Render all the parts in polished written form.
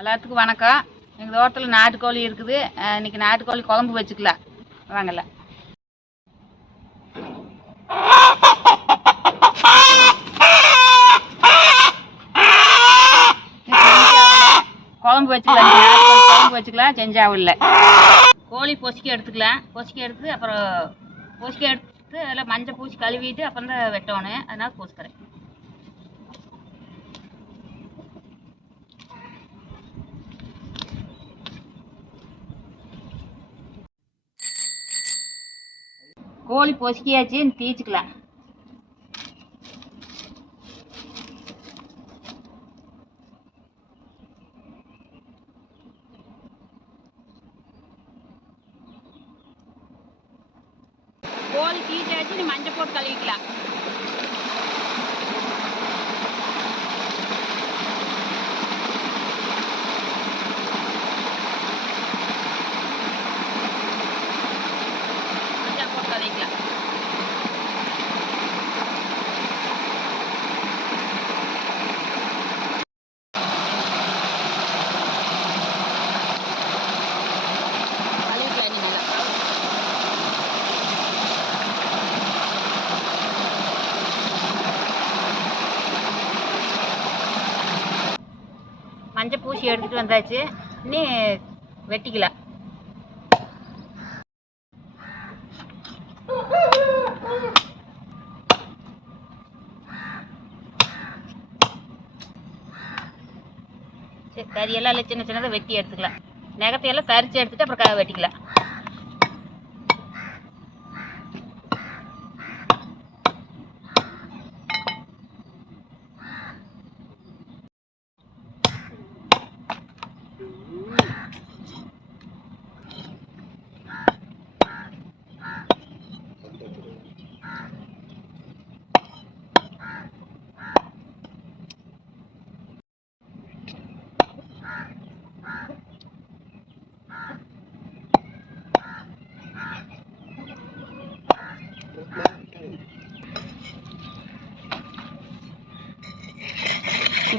எல்லாத்துக்கும் வணக்கம். எங்கள் தோட்டத்தில் நாட்டுக்கோழி இருக்குது. இன்னைக்கு நாட்டுக்கோழி குழம்பு வச்சுக்கலாம் வாங்கல. குழம்பு வச்சுக்கலாம், குழம்பு வச்சுக்கலாம். செஞ்சாவும் இல்லை. கோழி பொசுக்கி எடுத்துக்கலாம். பொசுக்கி எடுத்து அப்புறம் பொசுக்கி எடுத்து அதில் மஞ்சள் பூசி கழுவிட்டு அப்புறம் தான் வெட்டணும். அதனால பொசுக்கிறேன். கோழி பொசுக்கியாச்சு, தீச்சுக்கலாம். கோழி தீச்சாச்சு, மஞ்சள் போட்டு கழுவிக்கலாம். மஞ்சள் போட்டு கழுவிக்கலாம். மஞ்சள் பூசி எடுத்துட்டு வந்தாச்சு. இனி வெட்டிக்கலாம். சரி, கறியெல்லாம் சின்ன சின்னதாக வெட்டி எடுத்துக்கலாம். நகத்தையெல்லாம் தரிச்சு எடுத்துட்டு அப்புறம் வெட்டிக்கலாம்.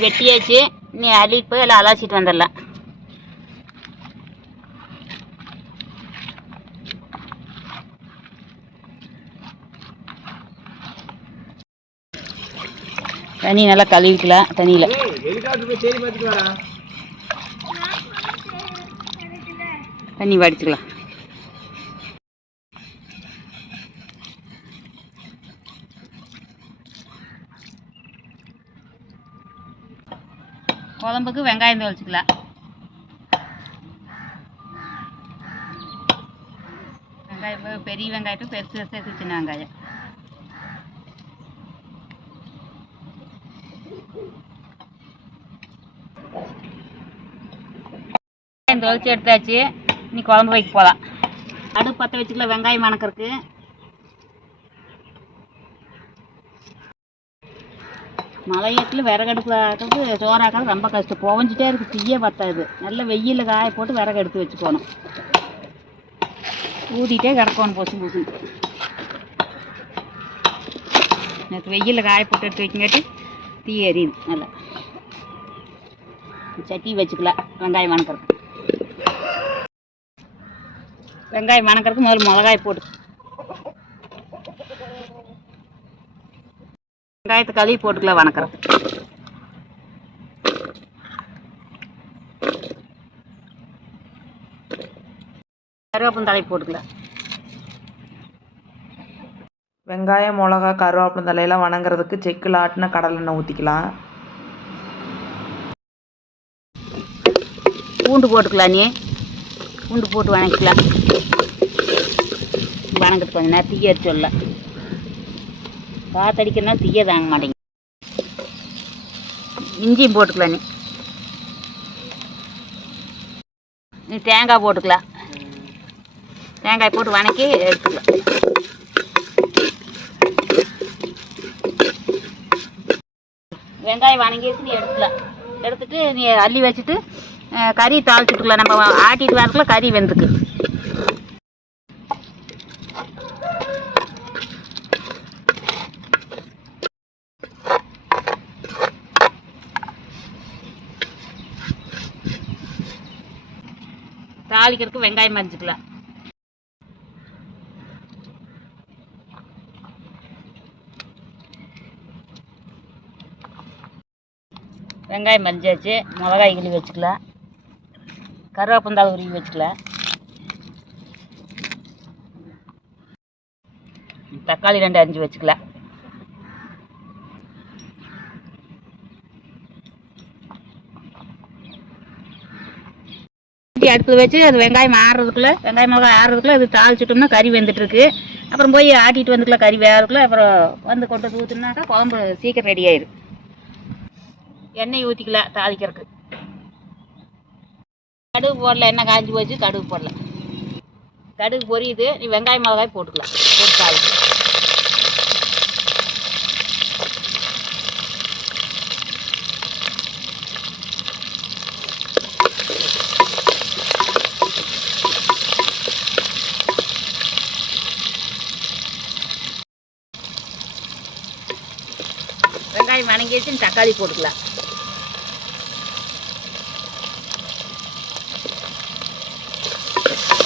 வெட்டியாச்சு. நீ அள்ளிட்டு போய் எல்லாம் அலாசிட்டு வந்துடலாம். தண்ணி நல்லா கழுவிக்கலாம். தண்ணியில் தண்ணி வடிச்சுக்கலாம். குழம்புக்கு வெங்காயம் தொளிச்சுக்கலாம். வெங்காயம் பெரிய வெங்காயத்தும் பெருசு பெருசாக சின்ன வெங்காயம். வெங்காயம் தொளிச்சு எடுத்தாச்சு. இனி குழம்பு வைக்க போகலாம். அடுப்பு பற்ற வச்சுக்கலாம். வெங்காயம் வணக்கறதுக்கு மலையத்தில் விறகடுப்பு சோறாக்காது ரொம்ப கஷ்டம். புவஞ்சிட்டே இருக்குது, தீயே பத்தாது. நல்ல வெயிலில் காய போட்டு விறகு எடுத்து வச்சுக்கணும். ஊதிட்டே கிடக்கணும் பொசு பொசு. நேற்று வெயிலில் காய போட்டு எடுத்து வைக்கங்காட்டி தீ எரியுது. நல்லா சட்டி வச்சுக்கலாம். வெங்காயம் வணக்கறதுக்கு முதல்ல மிளகாய் போட்டு வெங்காயத்தை கழுவி போட்டுக்கலாம். வணக்கம். கருவேப்பந்தழை போட்டுக்கலாம். வெங்காயம், மிளகா, கருவேப்பந்தழையெல்லாம் வணங்குறதுக்கு செக்கில் ஆட்டின கடலெண்ணெய் ஊற்றிக்கலாம். பூண்டு போட்டுக்கலாம். நீ பூண்டு போட்டு வணக்கிக்கலாம். வணங்கிறது கொஞ்சம் நேரம் தீய சொல்ல காத்தடிக்கிறனா தீய தாங்க மாட்டேங்க. இஞ்சியும் போட்டுக்கலாம். நீ தேங்காய் போட்டுக்கலாம். தேங்காய் போட்டு வணக்கி எடுத்துக்கலாம். வெங்காயம் வணங்கிட்டு நீ எடுத்துக்கலாம். எடுத்துட்டு நீ அள்ளி வச்சுட்டு கறி தாளிச்சுட்டுக்கலாம். நம்ம ஆட்டிட்டு வரக்குள்ள கறி வெந்துக்கு. தாளிக்கிறதுக்கு வெங்காயம் மரிஞ்சிக்கலாம். வெங்காயம் மரிஞ்சாச்சு. மிளகாய் கிள்ளி வச்சுக்கலாம். கருவேப்பந்தாள் உருவி வச்சுக்கலாம். தக்காளி 2 அரிஞ்சு வச்சுக்கலாம். அடுப்பில் வச்சு அது வெங்காயம் மிளகாய் ஆறுறதுக்குள்ள அது தாளிச்சிட்டோம்னா கறி வெந்துட்டுருக்கு. அப்புறம் போய் ஆட்டிட்டு வந்துக்கலாம். கறி வேறதுக்குள்ள அப்புறம் வந்து கொண்டு ஊற்றுனாக்கா குழம்பு சீக்கிரம் ரெடி ஆயிடும். எண்ணெய் ஊற்றிக்கலாம் தாளிக்கிறதுக்கு. கடுகு போடல, எண்ணெய் காஞ்சி போச்சு, கடுகு போடல. கடுகு பொரியுது, நீ வெங்காயம் மிளகாய் போட்டுக்கலாம். போட்டு தாளிக்கலாம். வெங்காயம் வணங்கிடுச்சு, தக்காளி போட்டுக்கலாம்.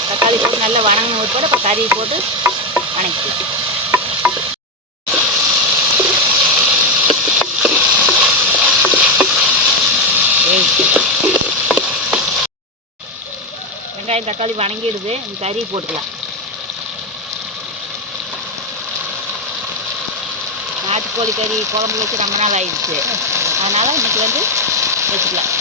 தக்காளி போட்டு நல்லா வணங்கின போட்டு இப்போ கறி போட்டு வணக்கிக்கலாம். வெங்காயம் தக்காளி வணங்கிடுது, கறி போட்டுக்கலாம். நாட்டுக்கோழி கறி குழம்பு வச்சு ரொம்ப நாள் ஆயிடுச்சு, அதனால் இன்றைக்கி வந்து வச்சுக்கலாம்.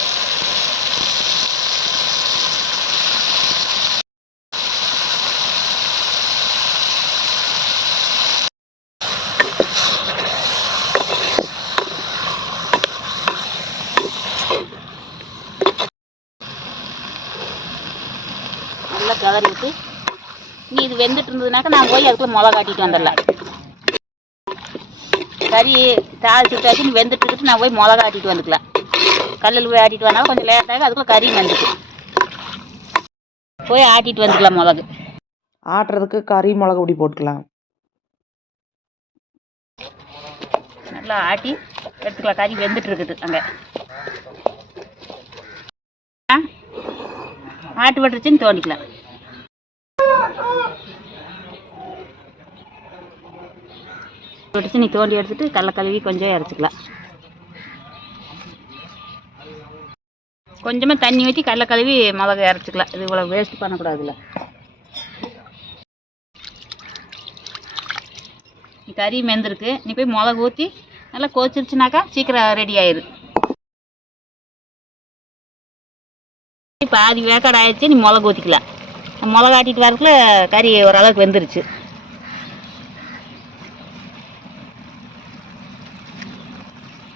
நல்லா கிளறி விட்டு நீ இது வெந்துட்டு இருந்ததுனாக்கா நான் போய் அதுக்குள்ளே மிளகா காட்டிட்டு வந்துடலாம். கறி தாளிச்சுட்டாச்சு, நீ வெந்துட்டு இருக்கிட்டு நான் போய் மிளகா ஆட்டிட்டு வந்துக்கலாம். கல்லில் போய் ஆட்டிட்டு வந்தாலும் கொஞ்சம் லேட்டாக அதுக்குள்ளே கறி வந்துட்டு போய் ஆட்டிட்டு வந்துக்கலாம். மிளகு ஆட்டுறதுக்கு கறி மிளகு பொடி போட்டுக்கலாம். நல்லா ஆட்டி எடுத்துக்கலாம். கறி வெந்துட்டு இருக்குது. அங்கே ஆட்டு வட்டுருச்சுன்னு தோண்டிக்கலாம். வடிச்சு நீ தோண்டி எடுத்துட்டு கடலை கழுவி கொஞ்சம் இறச்சிக்கலாம். கொஞ்சமாக தண்ணி ஊற்றி கடலை கழுவி மிளகு இறச்சிக்கலாம். இது இவ்வளோ வேஸ்ட் பண்ணக்கூடாதுல்ல. நீ கறி மெந்திருக்கு, நீ போய் மிளகு ஊற்றி நல்லா கொதிச்சிருச்சுனாக்கா சீக்கிரம் ரெடி ஆயிரு. பாதி வேக்காடு ஆயிடுச்சு, நீ மிளகு ஊற்றிக்கலாம். மிளகு ஆட்டிட்டு வரக்குள்ள கறி ஓரளவுக்கு வெந்துருச்சு.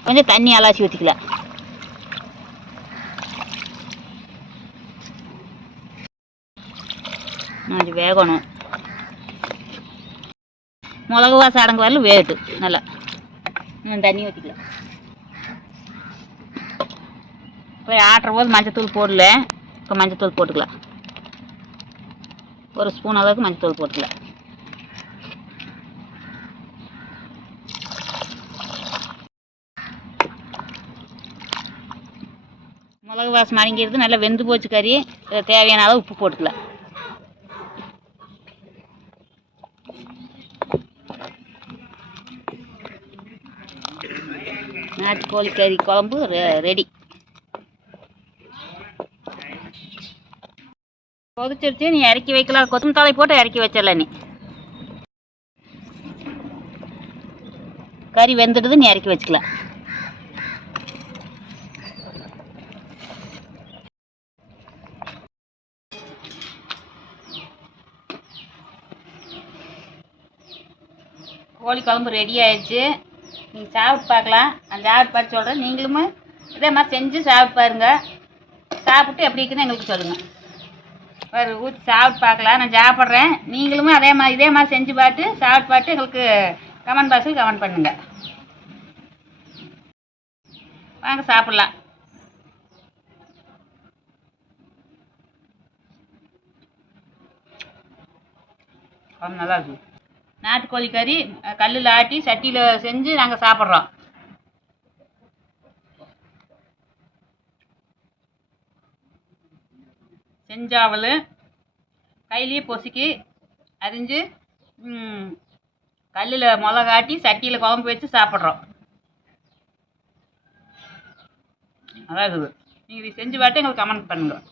கொஞ்சம் தண்ணி அலாசி ஊற்றிக்கலாம். அது வேகணும். மிளகு வாசம் அடங்கு வரலும் வேகட்டும் நல்லா. தண்ணி ஊற்றிக்கலாம். இப்போ ஆட்டுற போது மஞ்சத்தூள் போடல, இப்போ மஞ்சத்தூள் போட்டுக்கலாம். 1 ஸ்பூன் அளவுக்கு மஞ்சத்தூள் போட்டுக்கலாம். மிளகு வாசம் மடங்கிடுது, நல்லா வெந்து போச்சு கறி. தேவையான அளவு உப்பு போட்டுக்கலாம். நாட்டுக்கோழி கறி குழம்பு ரெடி. கொதிச்சிருச்சு, நீ இறக்கி வைக்கலாம். கொத்தமல்லி தழை போட்டு இறக்கி வச்சிடலாம். நீ கறி வெந்துடுது, நீ இறக்கி வச்சுக்கலாம். கோழி குழம்பு ரெடி ஆயிடுச்சு. நீங்கள் சாப்பிட்டு பார்க்கலாம். நான் சாப்பிட்டு பார்த்து சொல்கிறேன். நீங்களும் இதே மாதிரி செஞ்சு சாப்பிட்டு பாருங்கள். சாப்பிட்டு எப்படி இருக்குன்னு எங்களுக்கு சொல்லுங்கள். ஒரு ஊற்றி சாப்பிட்டு பார்க்கலாம். நான் சாப்பிட்றேன். நீங்களும் இதே மாதிரி செஞ்சு சாப்பிட்டு பார்த்து எங்களுக்கு கமெண்ட் பாக்ஸில் கமெண்ட் பண்ணுங்கள். வாங்க சாப்பிட்லாம். நல்லா இருக்கும். நாட்டுக்கோழி கறி கல்லில் ஆட்டி சட்டியில் செஞ்சு நாங்கள் சாப்பிட்றோம். செஞ்சாவல் கையிலேயே பொசுக்கி அரிஞ்சு கல்லில் மிளகாட்டி சட்டியில் குழம்பு வச்சு சாப்பிட்றோம். அதான் இருக்குது. நீங்கள் இதை செஞ்சு பார்த்து எங்களுக்கு கமெண்ட் பண்ணுங்கள்.